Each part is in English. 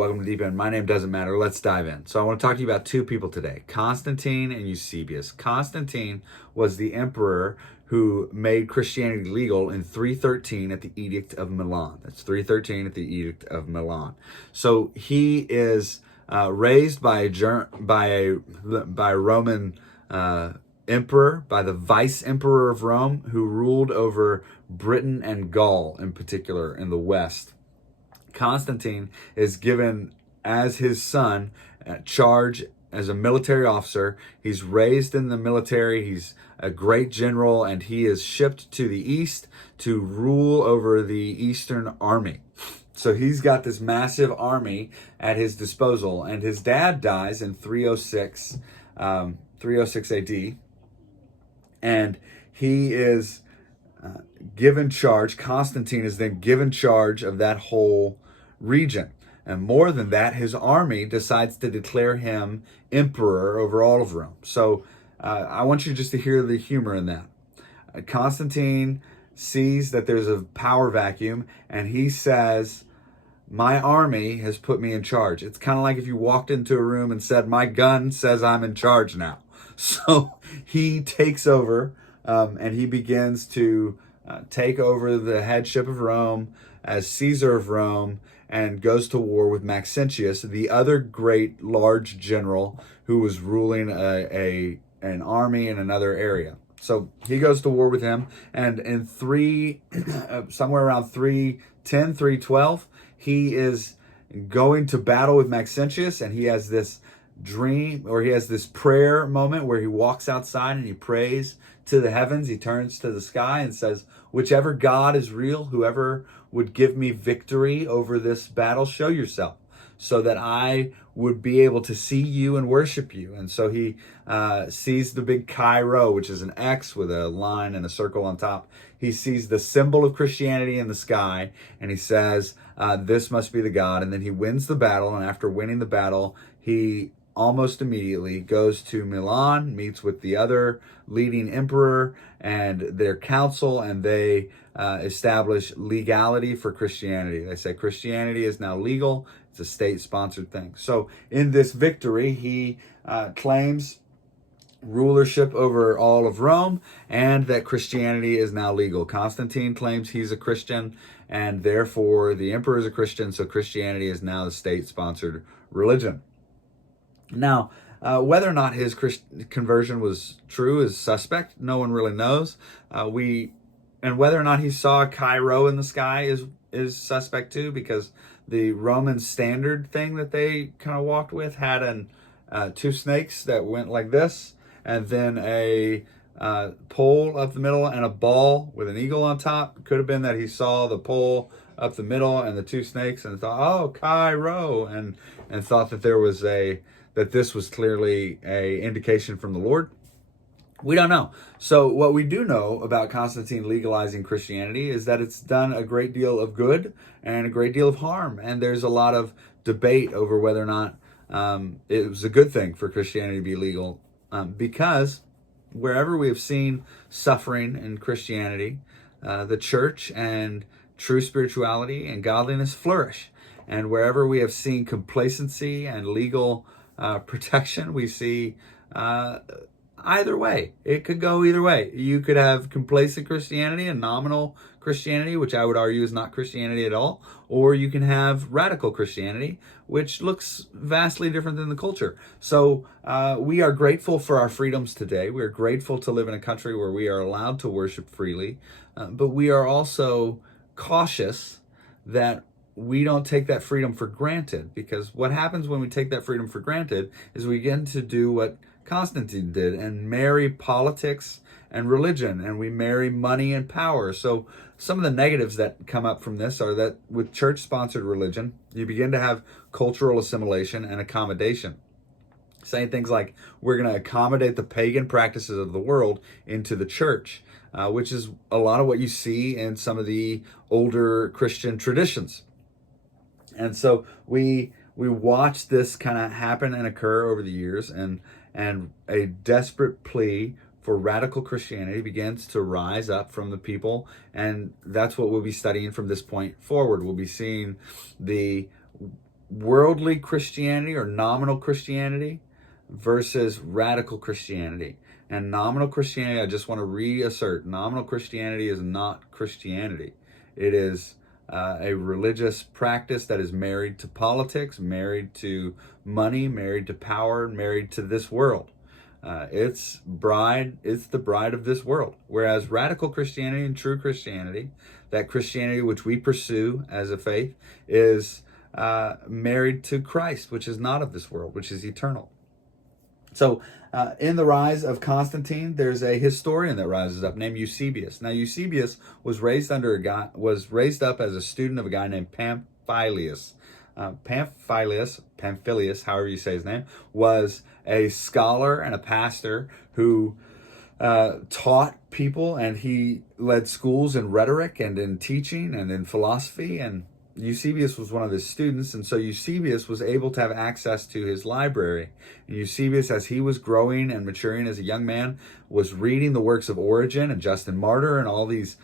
Welcome to Deep End. My name doesn't matter. Let's dive in. So I want to talk to you about two people today, Constantine and Eusebius. Constantine was the emperor who made Christianity legal in 313 at the Edict of Milan. That's 313 at the Edict of Milan. So he is raised by a Roman emperor, by the vice emperor of Rome, who ruled over Britain and Gaul in particular in the West. Constantine is given as his son charge as a military officer. He's raised in the military. He's a great general, and he is shipped to the east to rule over the Eastern army. So he's got this massive army at his disposal, and his dad dies in 306 AD, and he is given charge. Constantine is then given charge of that whole region. And more than that, his army decides to declare him emperor over all of Rome. So I want you just to hear the humor in that. Constantine sees that there's a power vacuum, and he says, my army has put me in charge. It's kind of like if you walked into a room and said, my gun says I'm in charge now. So he takes over, and he begins to take over the headship of Rome as Caesar of Rome, and goes to war with Maxentius, the other great large general who was ruling an army in another area. So he goes to war with him, and in somewhere around 310, 312, he is going to battle with Maxentius, and he has this dream, or he has this prayer moment where he walks outside and he prays to the heavens. He turns to the sky and says, whichever God is real, whoever would give me victory over this battle, show yourself, so that I would be able to see you and worship you. And so he sees the big Chi Rho, which is an X with a line and a circle on top. He sees the symbol of Christianity in the sky, and he says, this must be the God. And then he wins the battle, and after winning the battle, he almost immediately goes to Milan, meets with the other leading emperor and their council, and they establish legality for Christianity. They say Christianity is now legal. It's a state-sponsored thing. So in this victory, he claims rulership over all of Rome, and that Christianity is now legal. Constantine claims he's a Christian, and therefore the emperor is a Christian, so Christianity is now the state-sponsored religion. Now, whether or not his conversion was true is suspect. No one really knows. And whether or not he saw Chi Rho in the sky is suspect too, because the Roman standard thing that they kind of walked with had two snakes that went like this, and then a pole up the middle and a ball with an eagle on top. It could have been that he saw the pole up the middle and the two snakes and thought, oh, Chi Rho, and thought that that this was clearly a indication from the Lord. We don't know. So what we do know about Constantine legalizing Christianity is that it's done a great deal of good and a great deal of harm. And there's a lot of debate over whether or not it was a good thing for Christianity to be legal, because wherever we have seen suffering in Christianity, the church and true spirituality and godliness flourish. And wherever we have seen complacency and legal protection, we see either way. It could go either way. You could have complacent Christianity and nominal Christianity, which I would argue is not Christianity at all, or you can have radical Christianity, which looks vastly different than the culture. So we are grateful for our freedoms today. We are grateful to live in a country where we are allowed to worship freely, but we are also cautious that we don't take that freedom for granted, because what happens when we take that freedom for granted is we begin to do what Constantine did and marry politics and religion, and we marry money and power. So some of the negatives that come up from this are that with church-sponsored religion, you begin to have cultural assimilation and accommodation. Saying things like, we're going to accommodate the pagan practices of the world into the church, which is a lot of what you see in some of the older Christian traditions. And so we watch this kind of happen and occur over the years, and a desperate plea for radical Christianity begins to rise up from the people, and that's what we'll be studying from this point forward. We'll be seeing the worldly Christianity or nominal Christianity versus radical Christianity. And nominal Christianity, I just want to reassert, nominal Christianity is not Christianity. It is a religious practice that is married to politics, married to money, married to power, married to this world. It's the bride of this world. Whereas radical Christianity and true Christianity, that Christianity which we pursue as a faith, is married to Christ, which is not of this world, which is eternal. So in the rise of Constantine, there's a historian that rises up named Eusebius. Now Eusebius was raised up as a student of a guy named Pamphilus. Pamphilus, however you say his name, was a scholar and a pastor who taught people, and he led schools in rhetoric and in teaching and in philosophy, and Eusebius was one of his students, and so Eusebius was able to have access to his library. And Eusebius, as he was growing and maturing as a young man, was reading the works of Origen and Justin Martyr and all these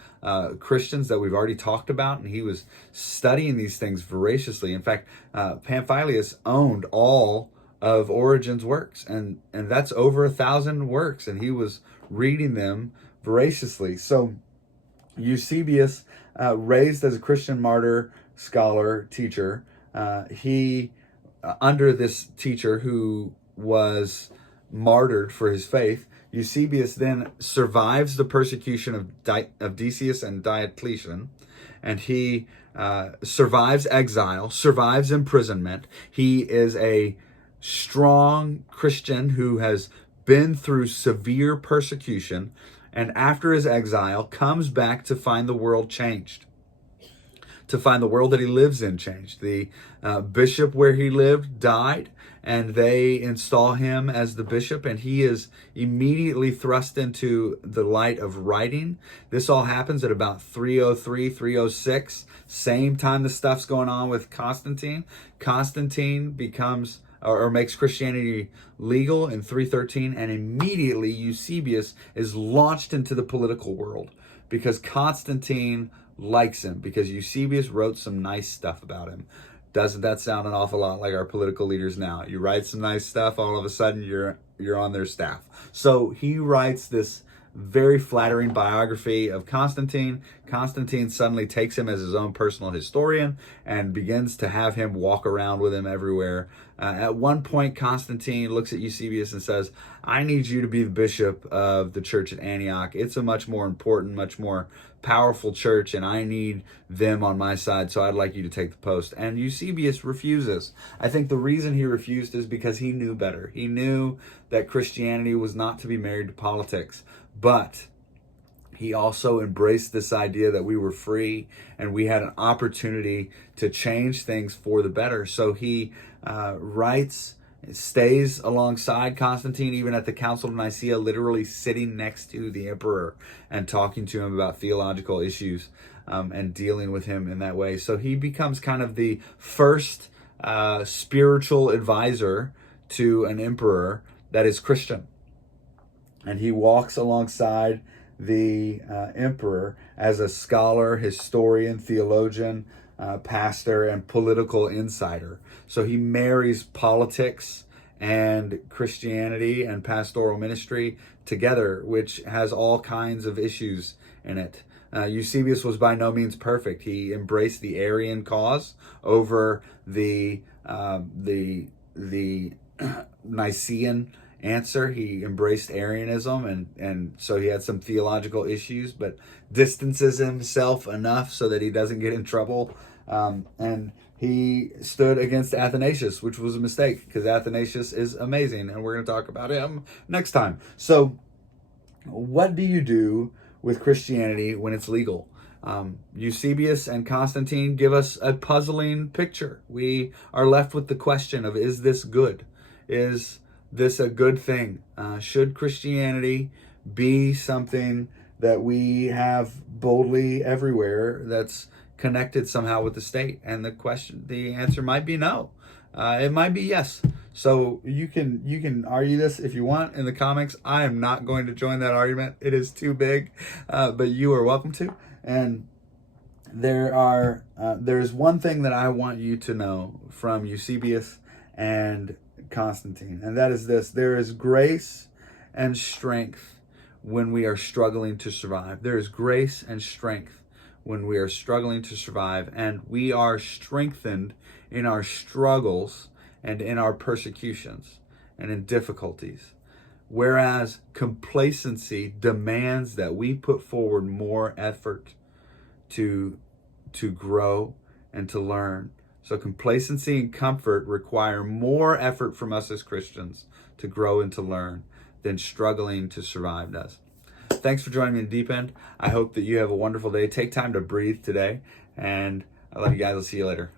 Christians that we've already talked about, and he was studying these things voraciously. In fact, Pamphilus owned all of Origen's works, and that's over 1,000 works, and he was reading them voraciously. So Eusebius, raised as a Christian martyr, scholar, teacher, he under this teacher who was martyred for his faith, Eusebius then survives the persecution of Decius and Diocletian, and he survives exile, survives imprisonment. He is a strong Christian who has been through severe persecution, and after his exile comes back to find the world changed, to find the world that he lives in changed. The bishop where he lived died, and they install him as the bishop, and he is immediately thrust into the light of writing. This all happens at about 303, 306, same time the stuff's going on with Constantine. Constantine becomes or makes Christianity legal in 313, and immediately Eusebius is launched into the political world because Constantine likes him, because Eusebius wrote some nice stuff about him. Doesn't that sound an awful lot like our political leaders now? You write some nice stuff, all of a sudden you're on their staff. So he writes this very flattering biography of Constantine. Constantine suddenly takes him as his own personal historian and begins to have him walk around with him everywhere. At one point, Constantine looks at Eusebius and says, I need you to be the bishop of the church at Antioch. It's a much more important, much more powerful church, and I need them on my side, so I'd like you to take the post. And Eusebius refuses. I think the reason he refused is because he knew better. He knew that Christianity was not to be married to politics, but he also embraced this idea that we were free and we had an opportunity to change things for the better. So he stays alongside Constantine, even at the Council of Nicaea, literally sitting next to the emperor and talking to him about theological issues and dealing with him in that way. So he becomes kind of the first spiritual advisor to an emperor that is Christian. And he walks alongside the emperor as a scholar, historian, theologian, pastor, and political insider. So he marries politics and Christianity and pastoral ministry together, which has all kinds of issues in it. Eusebius was by no means perfect. He embraced the Arian cause over the Nicene answer. He embraced Arianism, and so he had some theological issues, but distances himself enough so that he doesn't get in trouble. And he stood against Athanasius, which was a mistake, because Athanasius is amazing, and we're going to talk about him next time. So what do you do with Christianity when it's legal? Eusebius and Constantine give us a puzzling picture. We are left with the question of, is this good? Is this a good thing? Should Christianity be something that we have boldly everywhere that's connected somehow with the state? And the answer might be no. It might be yes. So you can argue this if you want in the comics. I am not going to join that argument. It is too big, but you are welcome to. And there's one thing that I want you to know from Eusebius and Constantine, and that is this: there is grace and strength when we are struggling to survive. There is grace and strength when we are struggling to survive, and we are strengthened in our struggles and in our persecutions and in difficulties. Whereas complacency demands that we put forward more effort to grow and to learn. So complacency and comfort require more effort from us as Christians to grow and to learn than struggling to survive does. Thanks for joining me in Deep End. I hope that you have a wonderful day. Take time to breathe today, and I love you guys. I'll see you later.